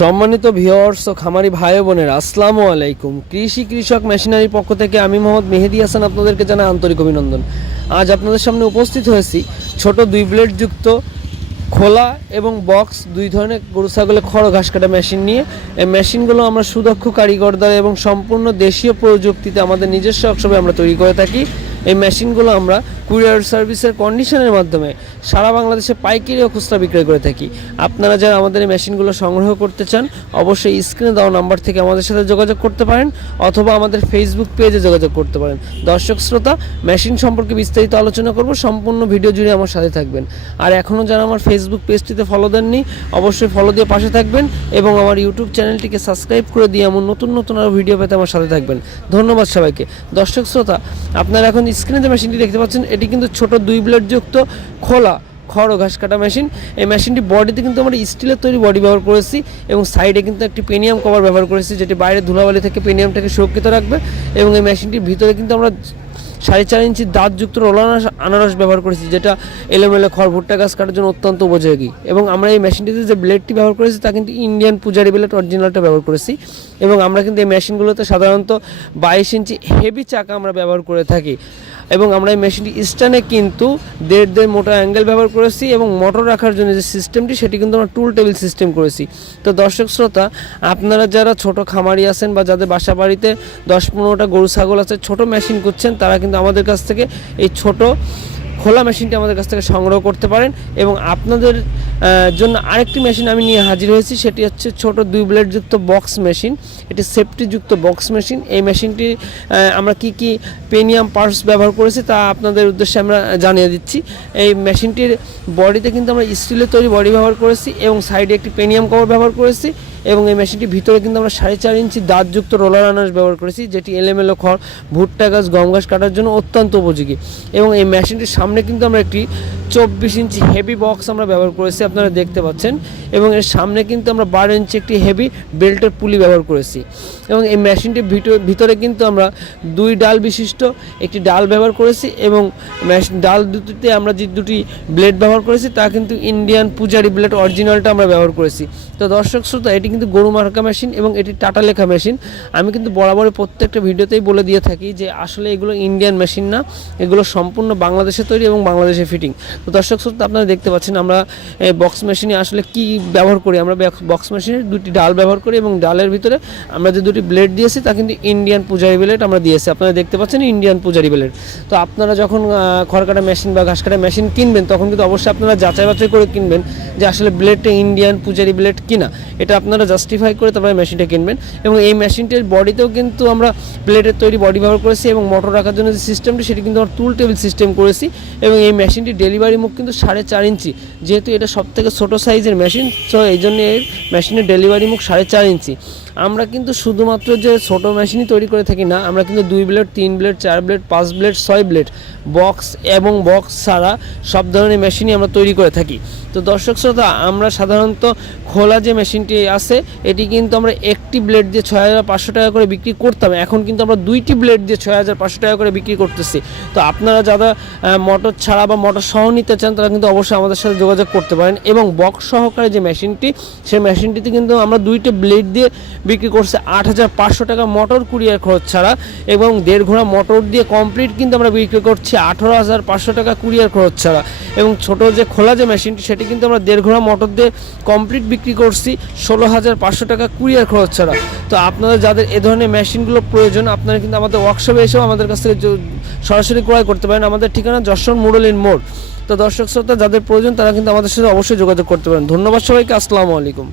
সম্মানিত ভিউয়ার্স ও খামারি ভাই বোনেরা, আসসালামু আলাইকুম। কৃষক মেশিনারির পক্ষ থেকে আমি মোহাম্মদ মেহেদি হাসান আপনাদেরকে জানাই আন্তরিক অভিনন্দন। আজ আপনাদের সামনে উপস্থিত হয়েছি ছোট 2 ব্লেড যুক্ত খোলা এবং বক্স দুই ধরনের গরু ছাগলের খড় ঘাস কাটা মেশিন নিয়ে। এই মেশিনগুলো আমরা সুদক্ষ কারিগর দ্বারা এবং সম্পূর্ণ দেশীয় প্রযুক্তিতে আমাদের নিজস্ব ওয়ার্কশপে আমরা তৈরি করে থাকি। এই মেশিনগুলো আমরা কুরিয়ার সার্ভিসের কন্ডিশনের মাধ্যমে সারা বাংলাদেশে পাইকারি ও খুচরা বিক্রয় করে থাকি। আপনারা যারা আমাদের এই মেশিনগুলো সংগ্রহ করতে চান, অবশ্যই স্ক্রিনে দেওয়া নাম্বার থেকে আমাদের সাথে যোগাযোগ করতে পারেন অথবা আমাদের ফেসবুক পেজে যোগাযোগ করতে পারেন। দর্শক শ্রোতা, মেশিন সম্পর্কে বিস্তারিত আলোচনা করব, সম্পূর্ণ ভিডিও জুড়ে আমার সাথে থাকবেন। আর এখনও যারা আমার ফেসবুক পেজটিতে ফলো দেননি, অবশ্যই ফলো দিয়ে পাশে থাকবেন এবং আমার ইউটিউব চ্যানেলটিকে সাবস্ক্রাইব করে দিয়ে এমন নতুন আরও ভিডিও পেতে আমার সাথে থাকবেন। ধন্যবাদ সবাইকে। দর্শক শ্রোতা, আপনারা এখন স্ক্রিনে যে মেশিনটি দেখতে পাচ্ছেন, এটি কিন্তু ছোট 2 ব্লেড যুক্ত খোলা খড় ও ঘাস কাটা মেশিন। এই মেশিনটি বডিতে কিন্তু আমরা স্টিলের তৈরি বডি ব্যবহার করেছি এবং সাইডে কিন্তু একটি পেনিয়াম কভার ব্যবহার করেছি, যেটি বাইরে ধুলাবালি থেকে পেনিয়ামটাকে সুরক্ষিত রাখবে। এবং এই মেশিনটির ভিতরে কিন্তু আমরা 4.5 ইঞ্চি দাঁতযুক্ত রোলার আনারস ব্যবহার করেছি, যেটা এলোমেলো খড় ভুট্টা গাছ কাটার জন্য অত্যন্ত উপযোগী। এবং আমরা এই মেশিনটিতে যে ব্লেডটি ব্যবহার করেছি তা কিন্তু ইন্ডিয়ান পূজারি ব্লেড অরিজিনালটা ব্যবহার করেছি। এবং আমরা কিন্তু এই মেশিনগুলোতে সাধারণত 22 ইঞ্চি হেভি চাকা আমরা ব্যবহার করে থাকি। এবং আমরা এই মেশিনটি স্ট্যান্ডে কিন্তু 1.5 মোটা অ্যাঙ্গেল ব্যবহার করেছি এবং মোটর রাখার জন্য যে সিস্টেমটি সেটি কিন্তু আমরা টুল টেবিল সিস্টেম করেছি। তো দর্শক শ্রোতা, আপনারা যারা ছোট খামারি আছেন বা যাদের বাসা বাড়িতে 10-15টা গরু ছাগল আছে, ছোট মেশিন করছেন, তারা কিন্তু আমাদের কাছ থেকে এই ছোট খোলা মেশিনটি আমাদের কাছ থেকে সংগ্রহ করতে পারেন। এবং আপনাদের জন্য আরেকটি মেশিন আমি নিয়ে হাজির হয়েছি, সেটি হচ্ছে ছোট 2 ব্লেড যুক্ত বক্স মেশিন। এটি সেফটিযুক্ত বক্স মেশিন। এই মেশিনটি আমরা কি পেনিয়াম পার্টস ব্যবহার করেছি তা আপনাদের উদ্দেশ্যে আমরা জানিয়ে দিচ্ছি। এই মেশিনটির বডিতে কিন্তু আমরা স্টিলের তৈরি বডি ব্যবহার করেছি এবং সাইডে একটি পেনিয়াম কভার ব্যবহার করেছি। এবং এই মেশিনটির ভিতরে কিন্তু আমরা 4.5 ইঞ্চি দাঁতযুক্ত রোলার আনারস ব্যবহার করেছি, যেটি এলোমেলো খড় ভুট্টা গাছ গম গাছ কাটার জন্য অত্যন্ত উপযোগী। এবং এই মেশিনটির সামনে কিন্তু আমরা একটি 24 ইঞ্চি হেভি বক্স আমরা ব্যবহার করেছি, আপনারা দেখতে পাচ্ছেন। এবং এর সামনে কিন্তু আমরা 12 ইঞ্চি একটি হেভি বেল্টের পুলি ব্যবহার করেছি। এবং এই মেশিনটির ভিতরে কিন্তু আমরা 2 ডাল বিশিষ্ট একটি ডাল ব্যবহার করেছি। এবং ডাল দুটিতে আমরা যে 2টি ব্লেড ব্যবহার করেছি তা কিন্তু ইন্ডিয়ান পূজারি ব্লেড অরিজিনালটা আমরা ব্যবহার করেছি। তো দর্শক শ্রোতা, এটি কিন্তু গরু মার্কা মেশিন এবং এটি টাটা লেখা মেশিন। আমি কিন্তু বরাবরই প্রত্যেকটা ভিডিওতেই বলে দিয়ে থাকি যে আসলে এগুলো ইন্ডিয়ান মেশিন না, এগুলো সম্পূর্ণ বাংলাদেশে তৈরি এবং বাংলাদেশে ফিটিং। তো দর্শক শ্রোতা, আপনারা দেখতে পাচ্ছেন আমরা এই বক্স মেশিনে আসলে কি ব্যবহার করি। আমরা বক্স মেশিনের 2টি ডাল ব্যবহার করি এবং ডালের ভিতরে আমরা যে 2টি ব্লেড দিয়েছি তা কিন্তু ইন্ডিয়ান পূজারি ব্লেড আমরা দিয়েছি, আপনারা দেখতে পাচ্ছেন ইন্ডিয়ান পূজারি ব্লেড। তো আপনারা যখন খড় কাটা মেশিন বা ঘাস কাটা মেশিন কিনবেন, তখন কিন্তু অবশ্যই আপনারা যাচাই বাছাই করে কিনবেন যে আসলে ব্লেডটা ইন্ডিয়ান পূজারি ব্লেড কিনা, এটা আপনারা জাস্টিফাই করে তারপরে মেশিনটা কিনবেন। এবং এই মেশিনটির বডিতেও কিন্তু আমরা প্লেটের তৈরি বডি ব্যবহার করেছি এবং মোটর রাখার জন্য যে সিস্টেমটি সেটি কিন্তু আমরা টুল টেবিল সিস্টেম করেছি। এবং এই মেশিনটির ডেলিভারি মুখ কিন্তু 4.5 ইঞ্চি, যেহেতু এটা সবথেকে ছোটো সাইজের মেশিন, তো এই জন্য এই মেশিনের ডেলিভারি মুখ 4.5 ইঞ্চি। আমরা কিন্তু শুধুমাত্র যে ছোটো মেশিনই তৈরি করে থাকি না, আমরা কিন্তু 2 blade 3 blade 4 blade 5 blade 6 blade box এবং বক্স ছাড়া সব ধরনের মেশিনই আমরা তৈরি করে থাকি। তো দর্শক শ্রোতা, আমরা সাধারণত খোলা যে মেশিনটি আছে এটি কিন্তু আমরা একটি ব্লেড দিয়ে 6,500 টাকা করে বিক্রি করতাম, এখন কিন্তু আমরা 2টি ব্লেড দিয়ে 6,500 টাকা করে বিক্রি করতেছি। তো আপনারা যারা মোটর ছাড়া বা মোটর সহ নিতে চান, তারা কিন্তু অবশ্যই আমাদের সাথে যোগাযোগ করতে পারেন। এবং বক্স সহকারে যে মেশিনটি, সেই মেশিনটিতে কিন্তু আমরা 2টি ব্লেড দিয়ে বিক্রি করছে 8,500 টাকা মোটর কুরিয়ার খরচ ছাড়া, এবং 1.5 ঘোড়া মোটর দিয়ে কমপ্লিট কিন্তু আমরা বিক্রি করছি 18,500 টাকা কুরিয়ার খরচ ছাড়া। এবং ছোটো যে খোলা যে মেশিনটি সেটি কিন্তু আমরা 1.5 ঘোড়া মোটর দিয়ে কমপ্লিট বিক্রি করছি 16,500 টাকা কুরিয়ার খরচ ছাড়া। তো আপনারা যাদের এ ধরনের মেশিনগুলো প্রয়োজন, আপনারা কিন্তু আমাদের ওয়ার্কশপে এসেও আমাদের কাছ থেকে সরাসরি ক্রয় করতে পারেন। আমাদের ঠিকানা যশোর মুরলীন মোড়। তো দর্শক শ্রোতা, যাদের প্রয়োজন তারা কিন্তু আমাদের সাথে অবশ্যই যোগাযোগ করতে পারেন। ধন্যবাদ সবাইকে। আসসালামু আলাইকুম।